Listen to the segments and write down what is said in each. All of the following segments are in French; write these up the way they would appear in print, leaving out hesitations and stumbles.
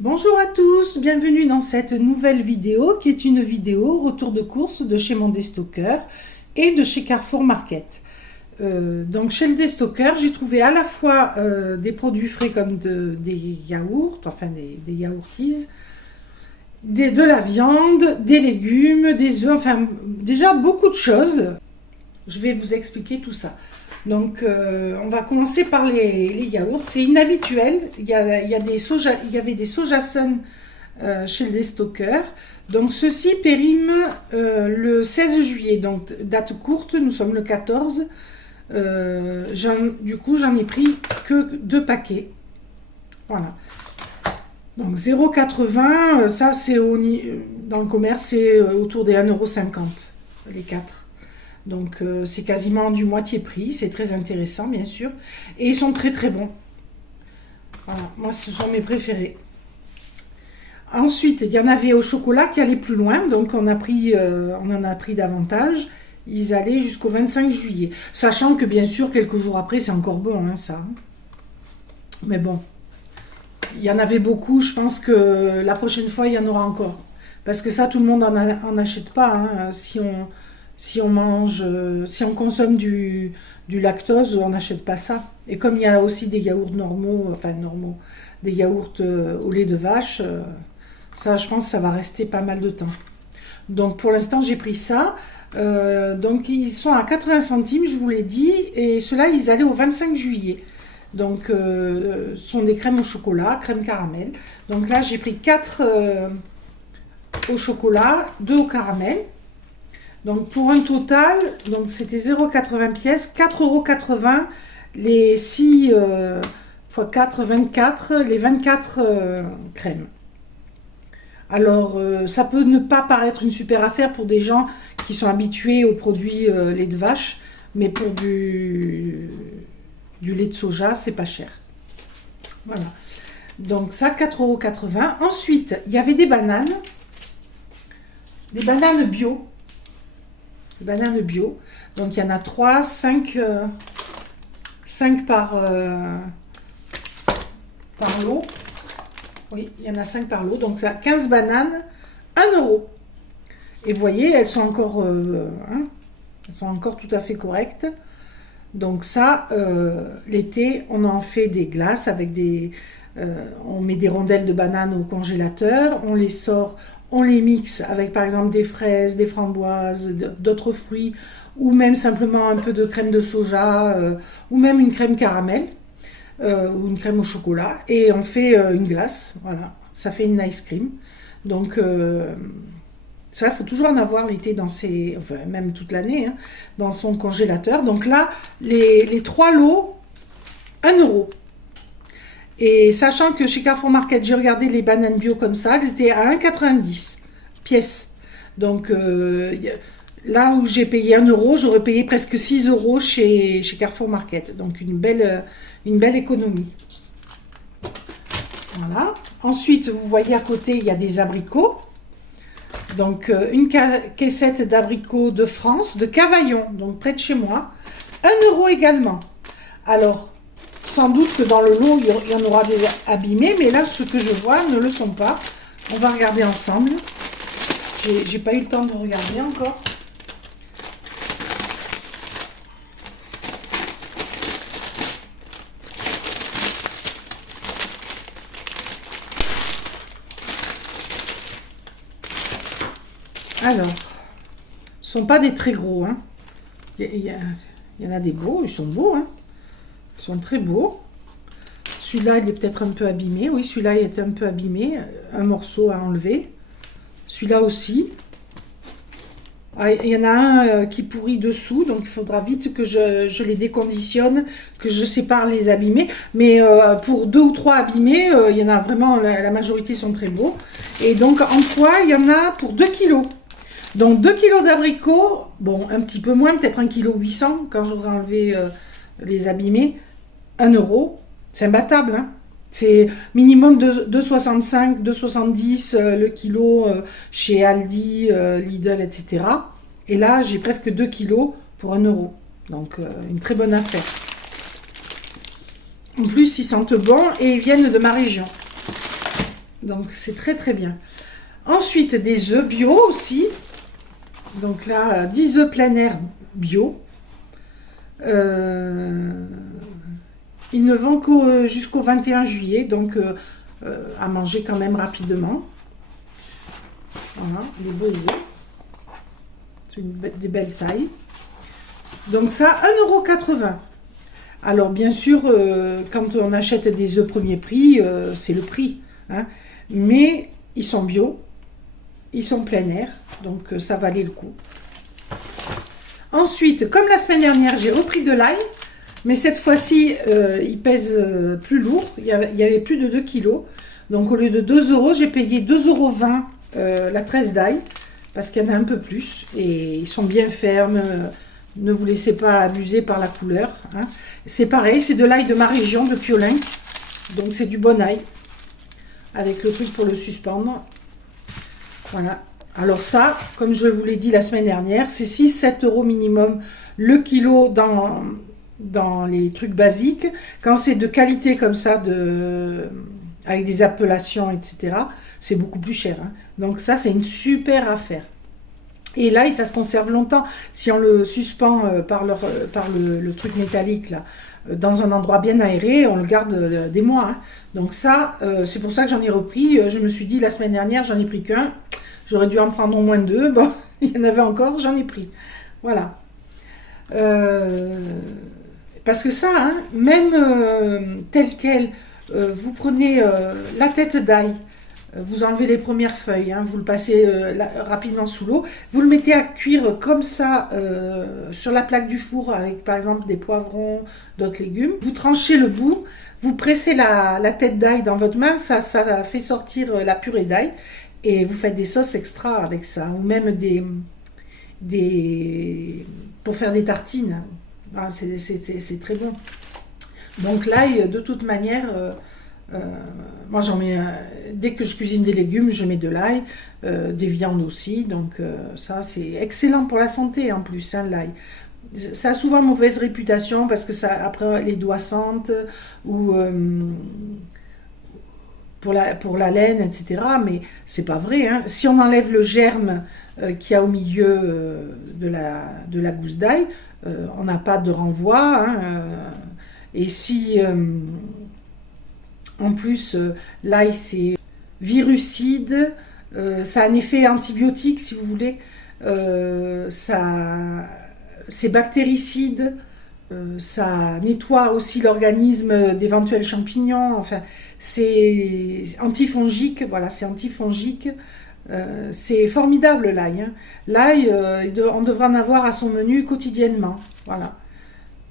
Bonjour à tous, bienvenue dans cette nouvelle vidéo qui est une vidéo retour de course de chez mon déstockeur et de chez Carrefour Market. Donc chez le déstockeur, j'ai trouvé à la fois des produits frais comme des yaourts, enfin des yaourtises, de la viande, des légumes, des œufs, enfin déjà beaucoup de choses. Je vais vous expliquer tout ça. Donc on va commencer par les yaourts. C'est inhabituel, il y avait des Sojasun chez le déstockeur. Donc ceci périme le 16 juillet, donc date courte, nous sommes le 14. Du coup j'en ai pris que 2 paquets. Voilà. Donc 0,80, ça c'est dans le commerce, c'est autour des 1,50 € les 4. Donc c'est quasiment du moitié prix, c'est très intéressant bien sûr. Et ils sont très très bons. Voilà, moi ce sont mes préférés. Ensuite, il y en avait au chocolat qui allaient plus loin, donc on en a pris davantage. Ils allaient jusqu'au 25 juillet. Sachant que bien sûr, quelques jours après, c'est encore bon, hein, ça. Mais bon, il y en avait beaucoup, je pense que la prochaine fois, il y en aura encore. Parce que ça, tout le monde en achète pas, hein. Si on consomme du lactose, on n'achète pas ça. Et comme il y a aussi des yaourts normaux, des yaourts au lait de vache, ça, je pense que ça va rester pas mal de temps. Donc pour l'instant, j'ai pris ça. Donc ils sont à 80 centimes, je vous l'ai dit, et ceux-là, ils allaient au 25 juillet. Donc ce sont des crèmes au chocolat, crème caramel. Donc là, j'ai pris 4 au chocolat, 2 au caramel. Donc pour un total, donc c'était 0,80 pièces, 4,80 € les 6 x 4, 24, les 24 crèmes. Alors ça peut ne pas paraître une super affaire pour des gens qui sont habitués aux produits lait de vache, mais pour du lait de soja, c'est pas cher. Voilà. Donc ça, 4,80 €. Ensuite, il y avait des bananes bio. Bananes bio. Donc il y en a 3, 5 par lot. Oui, il y en a 5 par lot. Donc ça, 15 bananes, 1 €. Et vous voyez, elles sont encore tout à fait correctes. Donc ça, l'été, on en fait des glaces avec on met des rondelles de bananes au congélateur, on les sort, on les mixe avec par exemple des fraises, des framboises, d'autres fruits, ou même simplement un peu de crème de soja, ou même une crème caramel, ou une crème au chocolat, et on fait une glace, voilà, ça fait une ice cream. Donc ça, il faut toujours en avoir l'été même toute l'année, hein, dans son congélateur. Donc là, les 3 lots, 1 €. Et sachant que chez Carrefour Market, j'ai regardé les bananes bio comme ça, elles étaient à 1,90 € pièce. Donc là où j'ai payé 1 €, j'aurais payé presque 6 € chez Carrefour Market. Donc une belle économie. Voilà. Ensuite, vous voyez à côté, il y a des abricots. Donc une caissette d'abricots de France, de Cavaillon, donc près de chez moi. 1 € également. Alors, sans doute que dans le lot, il y en aura des abîmés, mais là, ceux que je vois ne le sont pas. On va regarder ensemble. J'ai pas eu le temps de regarder encore. Alors, ce ne sont pas des très gros, hein. Il y en a des beaux, ils sont beaux, hein. Ils sont très beaux. Celui-là, il est peut-être un peu abîmé. Oui, celui-là, il est un peu abîmé. Un morceau à enlever. Celui-là aussi. Ah, il y en a un qui pourrit dessous, donc il faudra vite que je les déconditionne, que je sépare les abîmés. Mais pour 2 ou 3 abîmés, il y en a vraiment, la majorité sont très beaux. Et donc en poids, il y en a pour 2 kilos. Donc 2 kilos d'abricots, bon, un petit peu moins, peut-être 1,8 kg quand j'aurai enlevé les abîmés. 1 €, c'est imbattable, hein. C'est minimum de 2,65, 2,70 le kilo chez Aldi, Lidl, etc. Et là, j'ai presque 2 kilos pour 1 euro. Donc, une très bonne affaire. En plus, ils sentent bon et ils viennent de ma région. Donc, c'est très très bien. Ensuite, des œufs bio aussi. Donc là, 10 œufs plein air bio. Ils ne vont jusqu'au 21 juillet, donc à manger quand même rapidement. Voilà, les beaux œufs. C'est des belles tailles. Donc ça, 1,80 €. Alors bien sûr, quand on achète des œufs premier prix, c'est le prix. Hein. Mais ils sont bio, ils sont plein air, donc ça valait le coup. Ensuite, comme la semaine dernière, j'ai repris de l'ail. Mais cette fois-ci, il pèse plus lourd. Il y avait plus de 2 kilos. Donc, au lieu de 2 euros, j'ai payé 2,20 € la tresse d'ail. Parce qu'il y en a un peu plus. Et ils sont bien fermes. Ne vous laissez pas abuser par la couleur. Hein. C'est pareil, c'est de l'ail de ma région, de Piolenc. Donc, c'est du bon ail. Avec le truc pour le suspendre. Voilà. Alors ça, comme je vous l'ai dit la semaine dernière, c'est 6-7 € minimum le kilo dans les trucs basiques. Quand c'est de qualité comme ça, avec des appellations, etc., c'est beaucoup plus cher. Hein. Donc ça, c'est une super affaire. Et là, ça se conserve longtemps. Si on le suspend par le truc métallique, là, dans un endroit bien aéré, on le garde des mois. Hein. Donc ça, c'est pour ça que j'en ai repris. Je me suis dit, la semaine dernière, j'en ai pris qu'un. J'aurais dû en prendre au moins 2. Bon, il y en avait encore, j'en ai pris. Voilà. Parce que ça, hein, même tel quel, vous prenez la tête d'ail, vous enlevez les premières feuilles, hein, vous le passez rapidement sous l'eau, vous le mettez à cuire comme ça sur la plaque du four avec par exemple des poivrons, d'autres légumes. Vous tranchez le bout, vous pressez la tête d'ail dans votre main, ça fait sortir la purée d'ail et vous faites des sauces extra avec ça, ou même pour faire des tartines. Ah, c'est très bon. Donc l'ail, de toute manière, moi j'en mets, dès que je cuisine des légumes, je mets de l'ail, des viandes aussi, donc ça c'est excellent pour la santé en plus, hein, l'ail. Ça a souvent mauvaise réputation parce que ça, après les doigts sentent, ou pour la laine, etc. Mais c'est pas vrai, hein. Si on enlève le germe qu'il y a au milieu de la gousse d'ail, on n'a pas de renvoi. Hein, et si en plus l'ail c'est virucide, ça a un effet antibiotique si vous voulez, c'est bactéricide, ça nettoie aussi l'organisme d'éventuels champignons, enfin c'est antifongique, voilà, c'est antifongique. C'est formidable l'ail. Hein. L'ail, on devra en avoir à son menu quotidiennement. Voilà.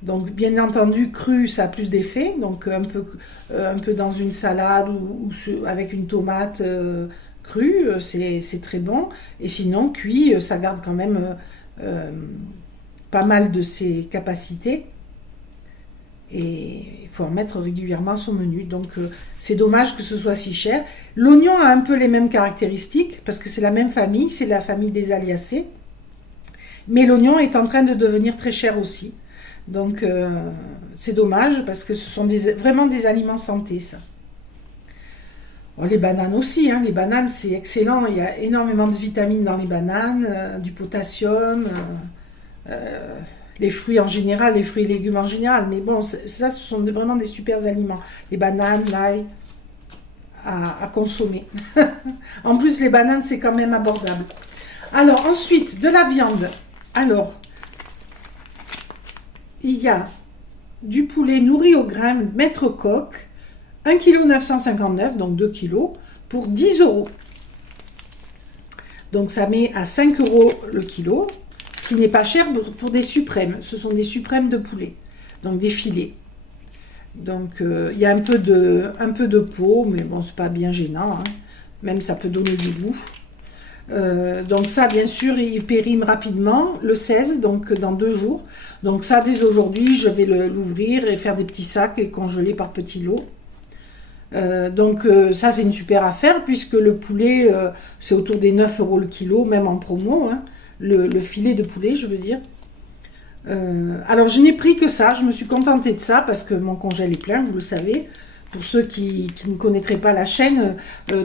Donc bien entendu, cru, ça a plus d'effet. Donc un peu dans une salade ou avec une tomate crue, c'est très bon. Et sinon, cuit, ça garde quand même pas mal de ses capacités. Et il faut en mettre régulièrement à son menu. Donc c'est dommage que ce soit si cher. L'oignon a un peu les mêmes caractéristiques, parce que c'est la même famille, c'est la famille des Aliacées. Mais l'oignon est en train de devenir très cher aussi. Donc c'est dommage, parce que ce sont vraiment des aliments santé, ça. Bon, les bananes aussi, hein. Les bananes c'est excellent, il y a énormément de vitamines dans les bananes, du potassium... les fruits en général, les fruits et légumes en général, mais bon, ça, ce sont vraiment des super aliments. Les bananes, l'ail, à consommer. En plus, les bananes, c'est quand même abordable. Alors, ensuite, de la viande. Alors, il y a du poulet nourri au grain, maître coq, 1,959 kg, donc 2 kg, pour 10 €. Donc, ça met à 5 € le kilo. Qui n'est pas cher pour des suprêmes. Ce sont des suprêmes de poulet, donc des filets. Donc il y a un peu de peau, mais bon, c'est pas bien gênant. Hein. Même ça peut donner du goût. Donc ça, bien sûr, il périme rapidement le 16, donc dans 2 jours. Donc ça, dès aujourd'hui, je vais l'ouvrir et faire des petits sacs et congeler par petits lots. Ça, c'est une super affaire puisque le poulet, c'est autour des 9 euros le kilo, même en promo, hein, le filet de poulet, je veux dire. Alors, je n'ai pris que ça, je me suis contentée de ça parce que mon congèle est plein, vous le savez. Pour ceux qui ne connaîtraient pas la chaîne,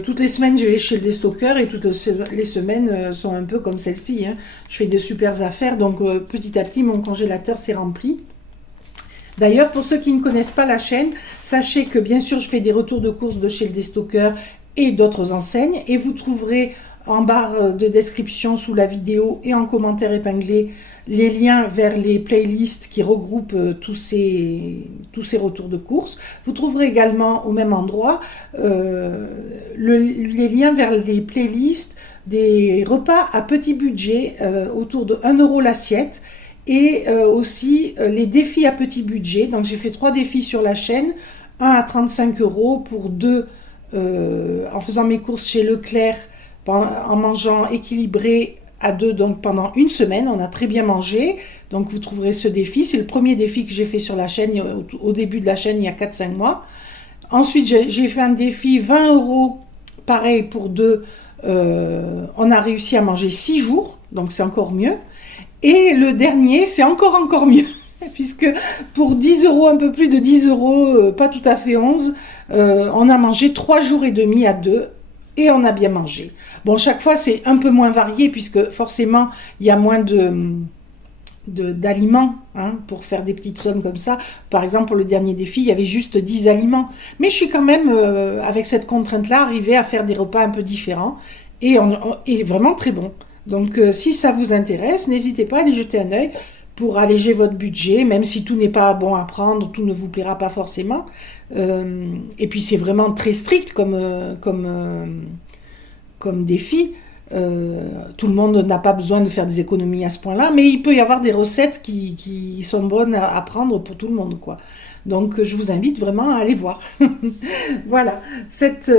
toutes les semaines, je vais chez le déstockeur et toutes les semaines sont un peu comme celle-ci, hein. Je fais de super affaires, donc petit à petit, mon congélateur s'est rempli. D'ailleurs, pour ceux qui ne connaissent pas la chaîne, sachez que bien sûr, je fais des retours de courses de chez le déstockeur et d'autres enseignes. Et vous trouverez en barre de description sous la vidéo et en commentaire épinglé les liens vers les playlists qui regroupent tous ces retours de courses. Vous trouverez également au même endroit les liens vers les playlists des repas à petit budget autour de 1 euro l'assiette. Et aussi les défis à petit budget. Donc j'ai fait 3 défis sur la chaîne. Un à 35 euros pour 2 en faisant mes courses chez Leclerc, en mangeant équilibré à 2 donc pendant une semaine. On a très bien mangé. Donc vous trouverez ce défi. C'est le premier défi que j'ai fait sur la chaîne au début de la chaîne il y a 4-5 mois. Ensuite j'ai fait un défi 20 euros pareil pour 2. On a réussi à manger 6 jours. Donc c'est encore mieux. Et le dernier, c'est encore mieux, puisque pour 10 euros, un peu plus de 10 euros, pas tout à fait 11, on a mangé 3 jours et demi à 2, et on a bien mangé. Bon, chaque fois, c'est un peu moins varié, puisque forcément, il y a moins d'aliments, hein, pour faire des petites sommes comme ça. Par exemple, pour le dernier défi, il y avait juste 10 aliments. Mais je suis quand même, avec cette contrainte-là, arrivée à faire des repas un peu différents, et vraiment très bons. Donc, si ça vous intéresse, n'hésitez pas à aller jeter un œil pour alléger votre budget, même si tout n'est pas bon à prendre, tout ne vous plaira pas forcément. Et puis, c'est vraiment très strict comme défi. Tout le monde n'a pas besoin de faire des économies à ce point-là, mais il peut y avoir des recettes qui sont bonnes à prendre pour tout le monde, quoi. Donc, je vous invite vraiment à aller voir. Voilà, cette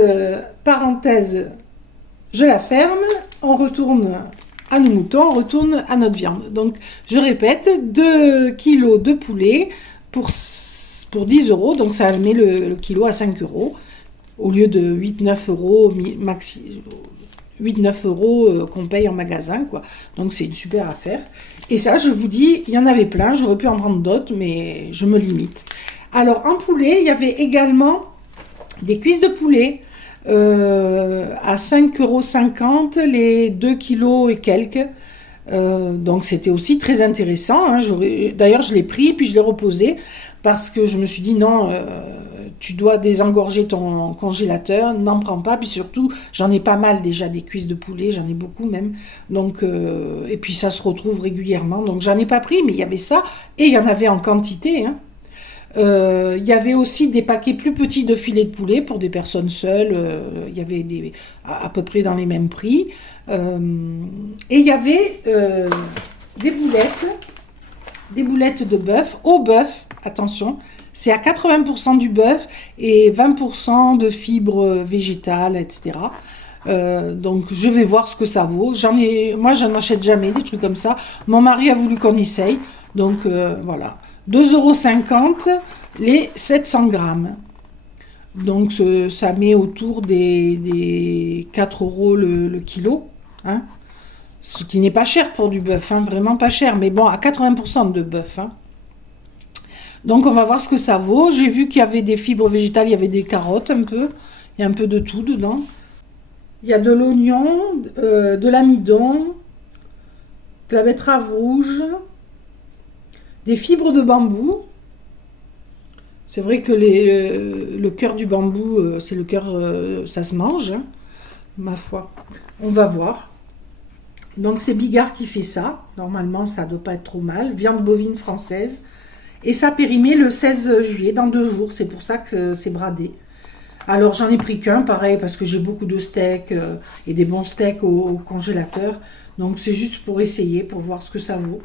parenthèse, je la ferme. On retourne à nos moutons, on retourne à notre viande. Donc, je répète, 2 kilos de poulet pour 10 euros. Donc, ça met le kilo à 5 euros au lieu de 8-9 euros, 8-9 euros qu'on paye en magasin, quoi. Donc, c'est une super affaire. Et ça, je vous dis, il y en avait plein. J'aurais pu en prendre d'autres, mais je me limite. Alors, en poulet, il y avait également des cuisses de poulet. À 5,50 € les 2 kilos et quelques. Donc c'était aussi très intéressant, hein. D'ailleurs je l'ai pris puis je l'ai reposé parce que je me suis dit non, tu dois désengorger ton congélateur, n'en prends pas. Puis surtout j'en ai pas mal déjà des cuisses de poulet, j'en ai beaucoup même. Donc et puis ça se retrouve régulièrement. Donc j'en ai pas pris, mais il y avait ça et il y en avait en quantité, hein. Il y avait aussi des paquets plus petits de filets de poulet pour des personnes seules. Il y avait à peu près dans les mêmes prix. Et il y avait des boulettes de bœuf, au bœuf, attention, c'est à 80% du bœuf et 20% de fibres végétales, etc. Donc je vais voir ce que ça vaut. Moi j'en achète jamais des trucs comme ça. Mon mari a voulu qu'on essaye, donc voilà. 2,50 € les 700 grammes. Donc ça met autour des 4 euros le kilo, hein. Ce qui n'est pas cher pour du bœuf, hein, vraiment pas cher, mais bon, à 80% de bœuf, hein. Donc on va voir ce que ça vaut. J'ai vu qu'il y avait des fibres végétales, il y avait des carottes un peu, il y a un peu de tout dedans. Il y a de l'oignon, de l'amidon, de la betterave rouge, des fibres de bambou. C'est vrai que le cœur du bambou, c'est le cœur, ça se mange, hein, ma foi. On va voir. Donc c'est Bigard qui fait ça. Normalement, ça ne doit pas être trop mal. Viande bovine française. Et ça périmé le 16 juillet, dans 2 jours. C'est pour ça que c'est bradé. Alors j'en ai pris qu'un, pareil, parce que j'ai beaucoup de steaks et des bons steaks au congélateur. Donc c'est juste pour essayer, pour voir ce que ça vaut.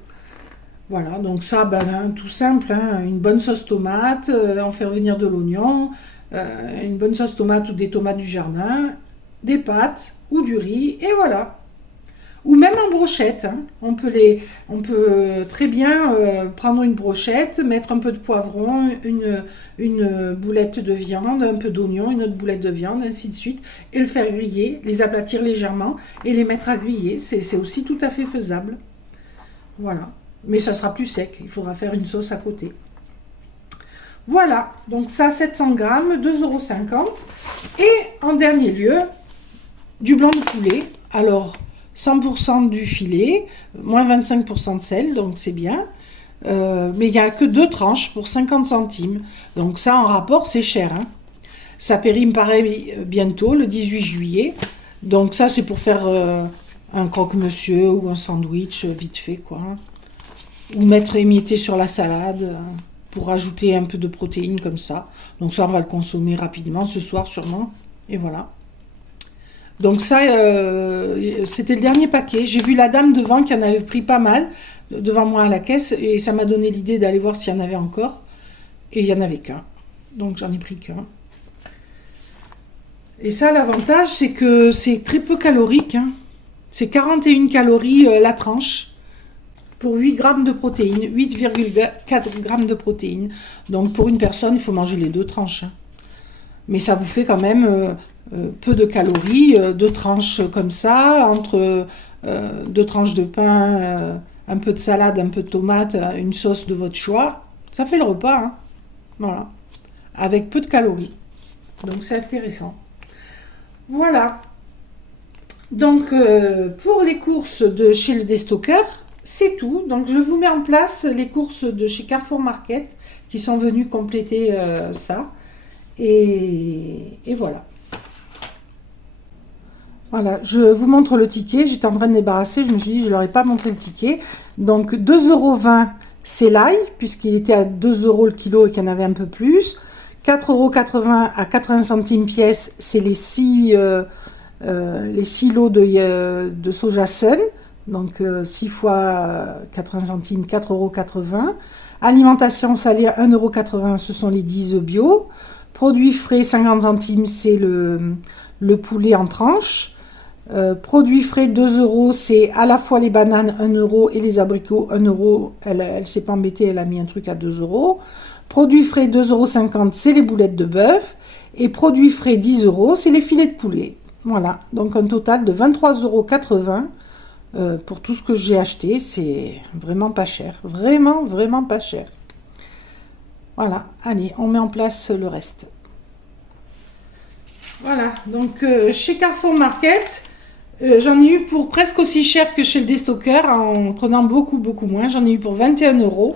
Voilà, donc ça, tout simple, hein, une bonne sauce tomate, on fait revenir de l'oignon, une bonne sauce tomate ou des tomates du jardin, des pâtes ou du riz, et voilà. ou même en brochette. Hein. On peut très bien prendre une brochette, mettre un peu de poivron, une boulette de viande, un peu d'oignon, une autre boulette de viande, ainsi de suite, et le faire griller, les aplatir légèrement et les mettre à griller. C'est aussi tout à fait faisable. Voilà. Mais ça sera plus sec, il faudra faire une sauce à côté. Voilà, donc ça 700 grammes, 2,50 €. Et en dernier lieu, du blanc de poulet. Alors, 100% du filet, moins 25% de sel, donc c'est bien. Mais il n'y a que 2 tranches pour 50 centimes. Donc ça, en rapport, c'est cher. Hein. Ça périme pareil bientôt, le 18 juillet. Donc ça, c'est pour faire un croque-monsieur ou un sandwich vite fait, quoi. Ou mettre émietté sur la salade pour rajouter un peu de protéines comme ça. Donc ça, on va le consommer rapidement, ce soir sûrement. Et voilà. Donc ça, c'était le dernier paquet. J'ai vu la dame devant qui en avait pris pas mal, devant moi à la caisse, et ça m'a donné l'idée d'aller voir s'il y en avait encore. Et il n'y en avait qu'un. Donc j'en ai pris qu'un. Et ça, l'avantage, c'est que c'est très peu calorique. Hein. C'est 41 calories la tranche. Pour 8 grammes de protéines, 8,4 grammes de protéines. Donc pour une personne, il faut manger les 2 tranches. Hein. Mais ça vous fait quand même peu de calories, 2 tranches comme ça, entre 2 tranches de pain, un peu de salade, un peu de tomate, une sauce de votre choix. Ça fait le repas. Hein. Voilà. Avec peu de calories. Donc c'est intéressant. Voilà. Donc pour les courses de chez le Destocker, c'est tout. Donc je vous mets en place les courses de chez Carrefour Market qui sont venues compléter ça. Et voilà. Voilà, je vous montre le ticket. J'étais en train de débarrasser. Je me suis dit, je ne leur ai pas montré le ticket. Donc 2,20 €, c'est l'ail, puisqu'il était à 2 € le kilo et qu'il y en avait un peu plus. 4,80 € à 80 centimes pièce, c'est les 6 lots de soja sun. Donc 6 fois 80 centimes, 4,80 €. Alimentation salée, 1,80 €, ce sont les 10 œufs bio. Produits frais, 50 centimes, c'est le poulet en tranches. Produits frais, 2 €, c'est à la fois les bananes, 1 € et les abricots, 1 €. Elle s'est pas embêtée, elle a mis un truc à 2 €. Produits frais, 2,50 €, c'est les boulettes de bœuf. Et produits frais, 10 €, c'est les filets de poulet. Voilà, donc un total de 23,80 € pour tout ce que j'ai acheté. C'est vraiment pas cher. Vraiment, vraiment pas cher. Voilà, allez, on met en place le reste. Voilà, donc chez Carrefour Market, j'en ai eu pour presque aussi cher que chez le Destocker, en prenant beaucoup, beaucoup moins. J'en ai eu pour 21 €.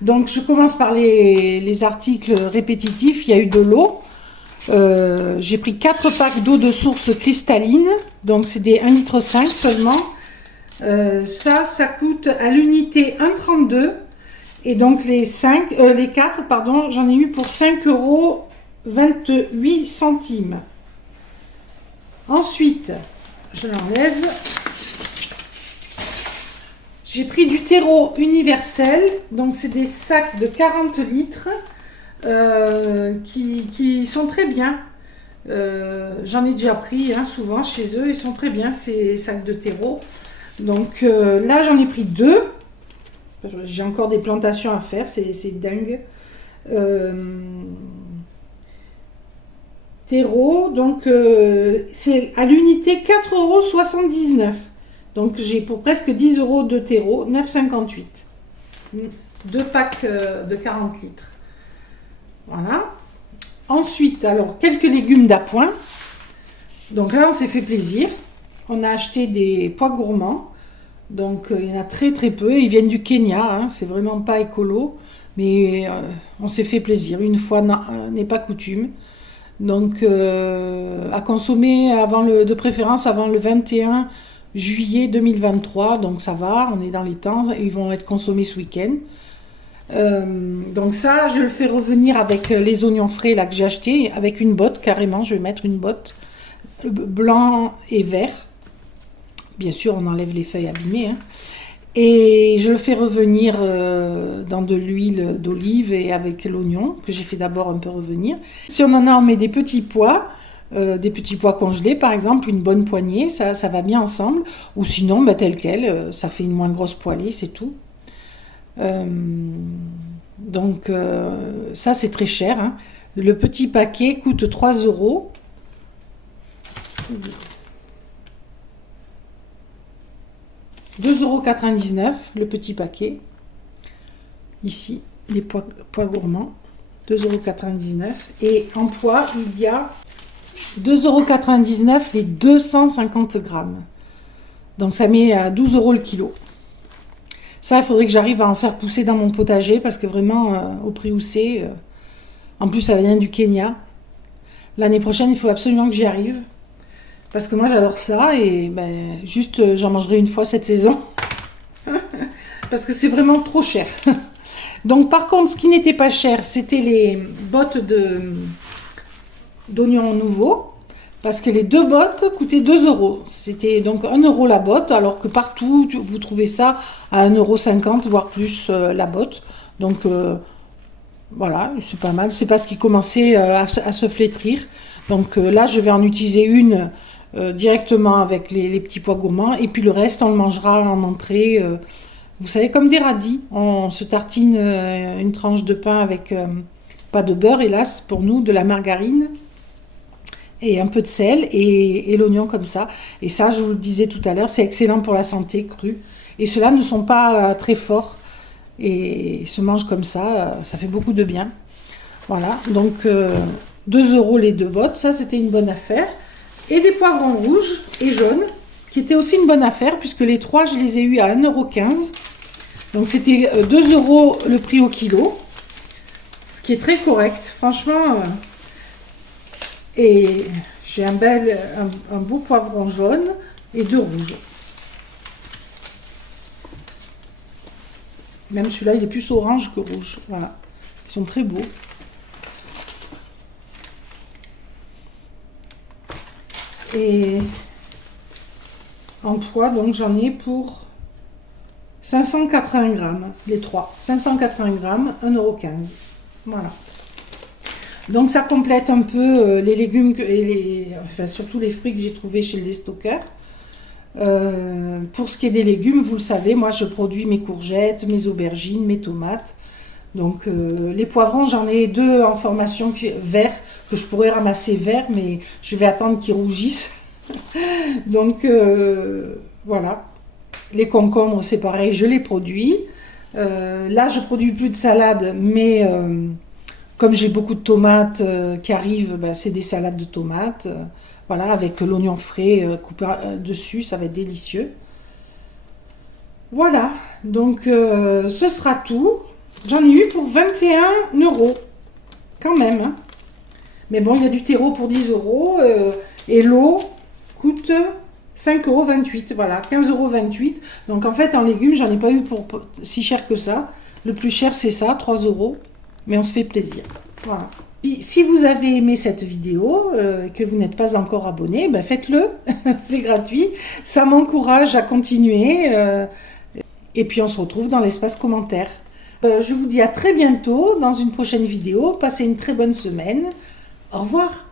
Donc je commence par les articles répétitifs. Il y a eu de l'eau. J'ai pris 4 packs d'eau de source cristalline. Donc c'est des 1,5 litre seulement. Ça coûte à l'unité 1,32 €. Et donc les 4, pardon, j'en ai eu pour 5,28 €. Ensuite, je l'enlève. J'ai pris du terreau universel. Donc c'est des sacs de 40 litres qui sont très bien. J'en ai déjà pris souvent chez eux. Ils sont très bien ces sacs de terreau. Donc là j'en ai pris 2. J'ai encore des plantations à faire, c'est dingue. Terreau, donc c'est à l'unité 4,79 €. Donc j'ai pour presque 10 € de terreau, 9,58 €. 2 packs de 40 litres. Voilà. Ensuite, alors quelques légumes d'appoint. Donc là on s'est fait plaisir. On a acheté des pois gourmands. Donc il y en a très très peu, ils viennent du Kenya, c'est vraiment pas écolo, mais on s'est fait plaisir, une fois n'est pas coutume. Donc à consommer de préférence avant le 21 juillet 2023, donc ça va, on est dans les temps, ils vont être consommés ce week-end. Donc ça, je le fais revenir avec les oignons frais là que j'ai acheté, avec une botte carrément, je vais mettre une botte blanc et vert. Bien sûr, on enlève les feuilles abîmées. Et je le fais revenir dans de l'huile d'olive et avec l'oignon, que j'ai fait d'abord un peu revenir. Si on en a, on met des petits pois. des petits pois congelés, par exemple, une bonne poignée, ça va bien ensemble. Ou sinon, bah, tel quel, ça fait une moins grosse poêlée, c'est tout. Euh, donc, ça, c'est très cher, hein. Le petit paquet coûte 3 euros. 2,99 € le petit paquet. Ici, les pois gourmands. 2,99 €. Et en poids, il y a 2,99 € les 250 grammes. Donc ça met à 12 € le kilo. Ça, il faudrait que j'arrive à en faire pousser dans mon potager parce que vraiment, au prix où c'est, en plus ça vient du Kenya. L'année prochaine, il faut absolument que j'y arrive. Parce que moi, j'adore ça et ben, juste, j'en mangerai une fois cette saison. Parce que c'est vraiment trop cher. Donc par contre, ce qui n'était pas cher, c'était les bottes d'oignons nouveaux. Parce que les 2 bottes coûtaient 2 €. C'était donc 1 € la botte, alors que partout, vous trouvez ça à 1,50 €, voire plus la botte. Donc voilà, c'est pas mal. C'est parce qu'ils commençaient à se flétrir. Donc là, je vais en utiliser une directement avec les petits pois gourmands. Et puis le reste, on le mangera en entrée. Vous savez, comme des radis. On se tartine une tranche de pain avec pas de beurre, hélas, pour nous, de la margarine. Et un peu de sel et l'oignon comme ça. Et ça, je vous le disais tout à l'heure, c'est excellent pour la santé, cru. Et ceux-là ne sont pas très forts et se mangent comme ça, ça fait beaucoup de bien. Voilà, donc 2 € les 2 bottes, ça c'était une bonne affaire. Et des poivrons rouges et jaunes, qui étaient aussi une bonne affaire, puisque les 3, je les ai eus à 1,15 €. Donc c'était 2 € le prix au kilo, ce qui est très correct, franchement. Et j'ai un beau poivron jaune et 2 rouges. Même celui-là, il est plus orange que rouge. Voilà. Ils sont très beaux. Et en poids, donc j'en ai pour 580 grammes, les 3. 580 grammes, 1,15 €. Voilà. Donc ça complète un peu les légumes enfin surtout les fruits que j'ai trouvés chez le déstockeur. Pour ce qui est des légumes, vous le savez, moi je produis mes courgettes, mes aubergines, mes tomates. Donc les poivrons, j'en ai 2 en formation vert que je pourrais ramasser vert, mais je vais attendre qu'ils rougissent. Donc voilà. Les concombres, c'est pareil, je les produis. Là, je produis plus de salade, mais comme j'ai beaucoup de tomates qui arrivent, ben, c'est des salades de tomates. Voilà, avec l'oignon frais coupé dessus, ça va être délicieux. Voilà, donc ce sera tout. J'en ai eu pour 21 €, quand même, hein. Mais bon, il y a du terreau pour 10 € et l'eau coûte 5,28 €, voilà, 15,28 €. Donc en fait, en légumes, j'en ai pas eu pour si cher que ça. Le plus cher, c'est ça, 3 €. Mais on se fait plaisir. Voilà. Si vous avez aimé cette vidéo, que vous n'êtes pas encore abonné, ben faites-le, c'est gratuit. Ça m'encourage à continuer. Et puis on se retrouve dans l'espace commentaire. Je vous dis à très bientôt dans une prochaine vidéo. Passez une très bonne semaine. Au revoir.